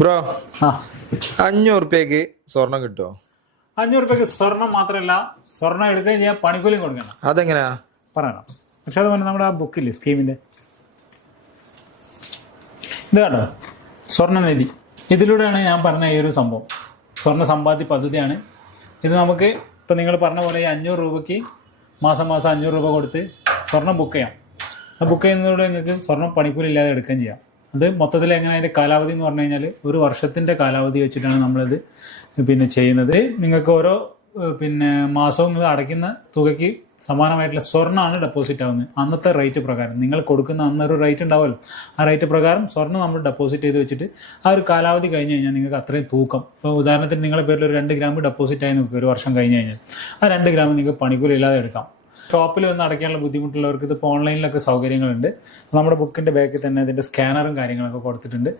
Bro ആ 500 റുപ്യക്ക് സ്വർണം കിട്ടുമോ? 500 രൂപയ്ക്ക് സ്വർണം മാത്രമല്ല, സ്വർണം എടുക്കുകയും ചെയ്യാൻ പണിക്കൂലിയും കൊടുക്കണം. അതെങ്ങനെയാ പറയണം. പക്ഷെ അതുപോലെ നമ്മുടെ ആ ബുക്കില്ലേ സ്കീമിന്റെ, ഇത് കണ്ടോ, സ്വർണ്ണനിധി. ഇതിലൂടെയാണ് ഞാൻ പറഞ്ഞ ഈ ഒരു സംഭവം. സ്വർണ്ണ സമ്പാദ്യ പദ്ധതിയാണ് ഇത്. നമുക്ക് ഇപ്പം നിങ്ങൾ പറഞ്ഞ പോലെ ഈ 500 രൂപയ്ക്ക് മാസം 500 രൂപ കൊടുത്ത് സ്വർണം ബുക്ക് ചെയ്യാം. ആ ബുക്ക് ചെയ്യുന്നതിലൂടെ നിങ്ങൾക്ക് സ്വർണം പണിക്കൂലി ഇല്ലാതെ എടുക്കുകയും ചെയ്യാം. അത് മൊത്തത്തിൽ എങ്ങനെ അതിൻ്റെ കാലാവധി എന്ന് പറഞ്ഞു കഴിഞ്ഞാൽ 1 വർഷത്തിൻ്റെ കാലാവധി വെച്ചിട്ടാണ് നമ്മളിത് ചെയ്യുന്നത്. നിങ്ങൾക്ക് ഓരോ മാസവും നിങ്ങൾ അടയ്ക്കുന്ന തുകയ്ക്ക് സമാനമായിട്ടുള്ള സ്വർണ്ണമാണ് ഡെപ്പോസിറ്റ് ആവുന്നത്. അന്നത്തെ റേറ്റ് പ്രകാരം നിങ്ങൾ കൊടുക്കുന്ന അന്നൊരു റേറ്റ് ഉണ്ടാവുമല്ലോ, ആ റേറ്റ് പ്രകാരം സ്വർണ്ണം നമ്മൾ ഡെപ്പോസിറ്റ് ചെയ്ത് വെച്ചിട്ട് ആ ഒരു കാലാവധി കഴിഞ്ഞ് കഴിഞ്ഞാൽ നിങ്ങൾക്ക് അത്രയും തൂക്കം. ഇപ്പോൾ ഉദാഹരണത്തിന് നിങ്ങളുടെ പേരിൽ ഒരു 2 ഗ്രാം ഡെപ്പോസിറ്റ് ആയി നോക്കുക, 1 വർഷം കഴിഞ്ഞ് കഴിഞ്ഞാൽ ആ 2 ഗ്രാം നിങ്ങൾക്ക് പണിക്കൂലി ഇല്ലാതെ എടുക്കാം. ഷോപ്പിൽ വന്ന് അടയ്ക്കാനുള്ള ബുദ്ധിമുട്ടുള്ളവർക്ക് ഇതിപ്പോൾ ഓൺലൈനിലൊക്കെ സൗകര്യങ്ങളുണ്ട്. നമ്മുടെ ബുക്കിൻ്റെ ബാക്കിൽ തന്നെ അതിൻ്റെ സ്കാനറും കാര്യങ്ങളൊക്കെ കൊടുത്തിട്ടുണ്ട്.